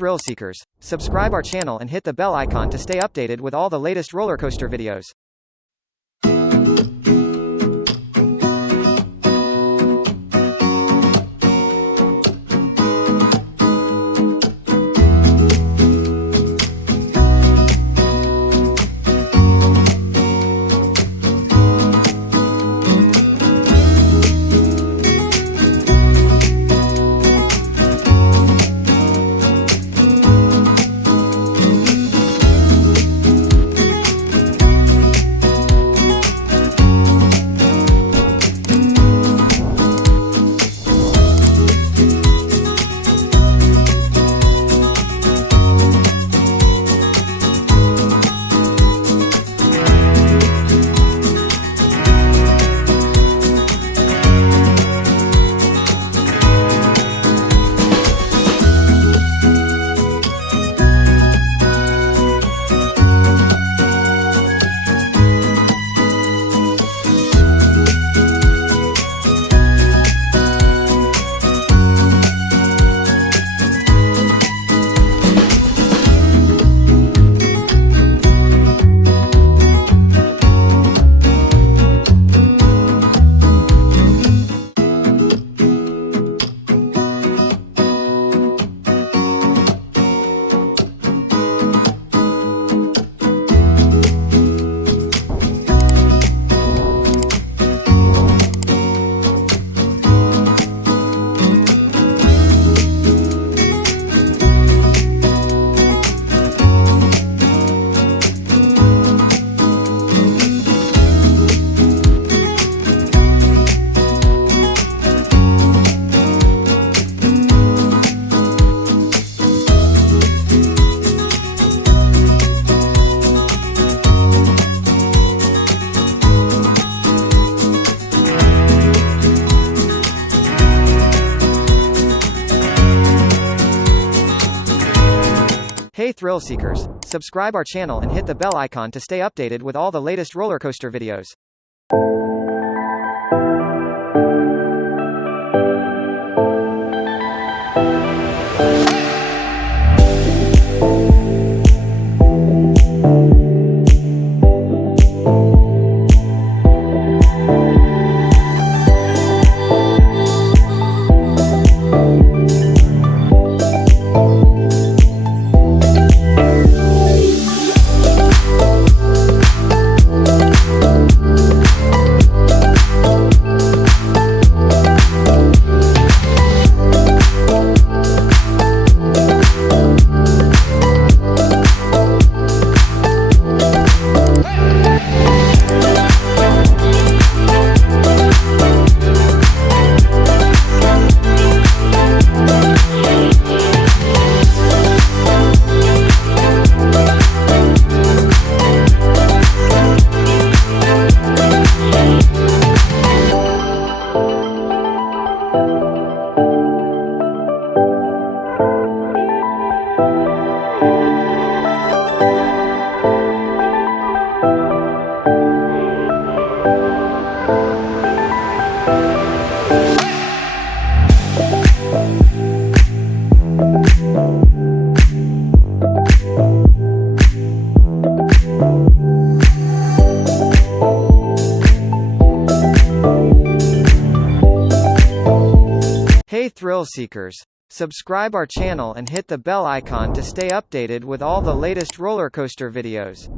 thrill seekers, subscribe our channel and hit the bell icon to stay updated with all the latest roller coaster videos. Hey thrill seekers, subscribe our channel and hit the bell icon to stay updated with all the latest roller coaster videos. Hey thrill seekers, subscribe our channel and hit the bell icon to stay updated with all the latest roller coaster videos.